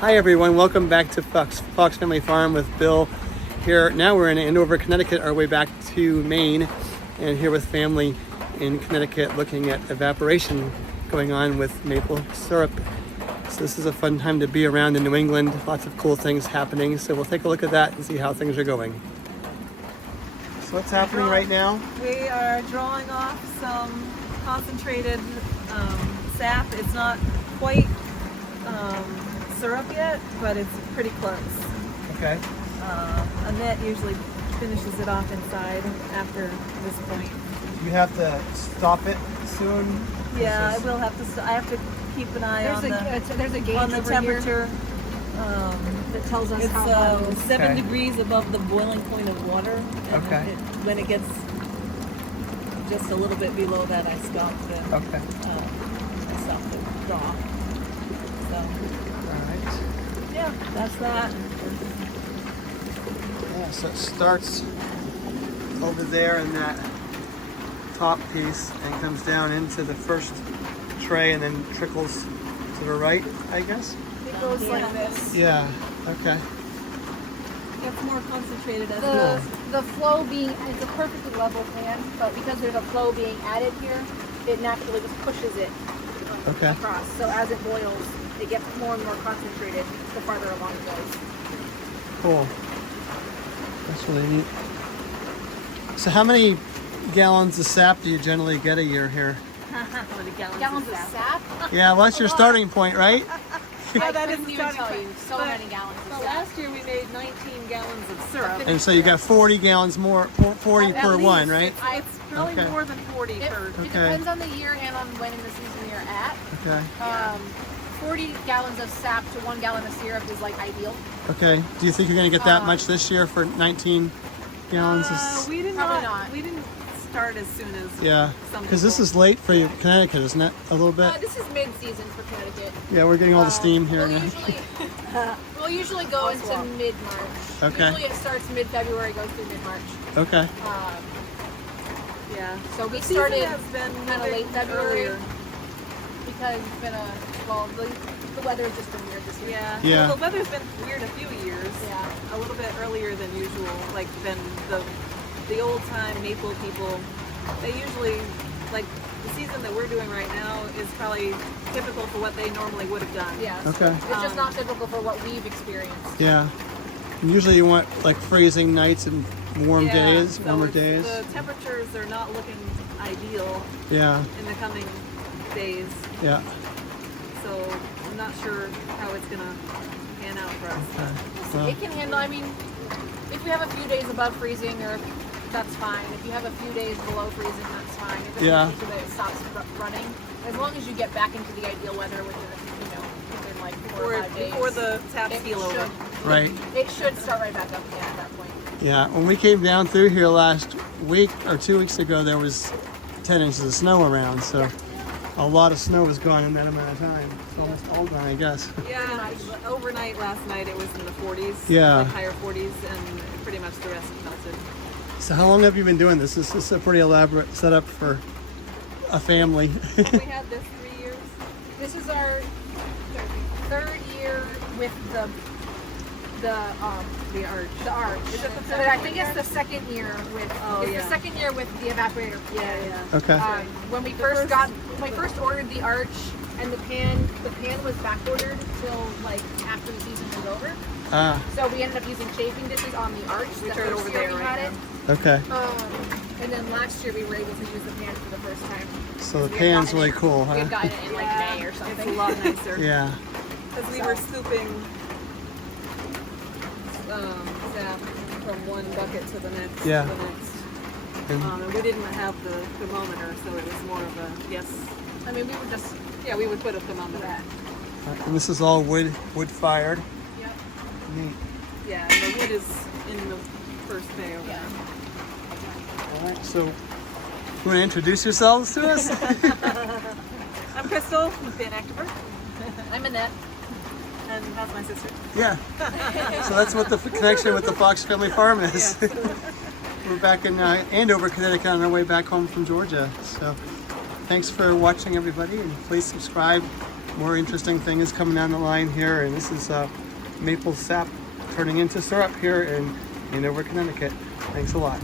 Hi everyone, welcome back to Fox Family Farm with Bill here. Now we're in Andover, Connecticut, our way back to Maine, and here with family in Connecticut looking at evaporation going on with maple syrup. So this is a fun time to be around in New England, lots of cool things happening. So we'll take a look at that and see how things are going. So what's happening right now? We are drawing off some concentrated sap. It's not quite syrup yet, but it's pretty close. Okay. Annette usually finishes it off inside after this point. You have to stop it soon? Yeah, I will have to. I have to keep an eye on There's a gauge on the over temperature. that tells us It's how low. 7 Okay. degrees above the boiling point of water. And Okay. when it gets just a little bit below that, I stop the Okay. draw. So All right. yeah, that's that. Yeah, so it starts over there in that top piece and comes down into the first tray and then trickles to the right, I guess? It goes like this. Yeah, okay. It's more concentrated as The flow being, it's a perfectly level pan, but because there's a flow being added here, it naturally just pushes it Okay. across. So as it boils, it gets more and more concentrated the farther along it goes. Cool. That's really neat. So how many gallons of sap do you generally get a year here? Gallons of sap? Yeah, well, that's your starting point, right? I that couldn't is even starting tell point. you so But- many gallons of So sap. last year we made 19 gallons of syrup. And so you got 40 gallons more, 40 At per least. one, right? It's probably Okay. more than 40 It, per. it Okay. depends on the year and on when in the season you're at. Okay. 40 gallons of sap to 1 gallon of syrup is like ideal. Okay. Do you think you're going to get that much this year for 19 gallons? We did Probably not. We didn't start as soon as Yeah. some Because this people. is late for you, Connecticut, isn't it? A little bit? This is mid-season for Connecticut. Yeah, we're getting all the steam here We'll now. we'll usually go into mid-March. Okay. Usually it starts mid-February, goes through mid-March. Okay. Yeah. So we The season started has been kind of moving late February earlier. because it's been the weather's just been weird this year. Yeah. Yeah. Well, the weather's been weird a few years. Yeah. A little bit earlier than usual. Like than the old time maple people. They usually like the season that we're doing right now is probably typical for what they normally would have done. Yeah. Okay. It's just not typical for what we've experienced. Yeah. And usually you want like freezing nights and warm days, so warmer it's- days. The temperatures are not looking ideal Yeah. in the coming days. Yeah. So I'm not sure how it's gonna pan out for us. Okay. Well, It can handle, I mean, if we have a few days above freezing, or that's fine. If you have a few days below freezing, that's fine. It doesn't Yeah. make sure that it stops running. As long as you get back into the ideal weather within like 4 or 5 days. Before the taps it heal over. should- right. It should start right back up again at that point. Yeah. When we came down through here last week or 2 weeks ago, there was 10 inches of snow around. So a lot of snow was gone in that amount of time. It's almost all gone, I guess. Yeah, overnight last night it was in the 40s. Yeah. Like higher 40s, and pretty much the rest melted. So how long have you been doing this? This is a pretty elaborate setup for a family. We had this 3 years. This is our third year with the arch. The arch. Is it the But third I think year? it's the second year with. Oh, it's yeah. the second year with the evaporator. Yeah. Okay. When we first ordered the arch and the pan was back ordered till like after the season was over. Ah. So we ended up using chafing dishes on the arch. We the tried first over year there we right had now. it. Okay. And then last year we were able to use the pan for the first time. So the We had pan's gotten really it- cool, We had huh? gotten it in like May or something. It's a lot nicer. Yeah. Because we were scooping sap from one bucket to the next. Yeah. To the next. And And we didn't have the thermometer, so it was more of a yes. I mean, we were just. Yeah, we would put a thermometer. and this is all wood fired. Yep. Neat. Yeah, and the wood is in the first bay over Yeah. there. All right. So, you want to introduce yourselves to us? I'm Crystal, fan activer, I'm Annette. and how's my sister? Yeah. So that's what the connection with the Fox Family Farm is. We're back in Andover, Connecticut on our way back home from Georgia. So thanks for watching, everybody, and please subscribe more interesting things coming down the line here, and this is maple sap turning into syrup here in Andover, Connecticut. Thanks a lot.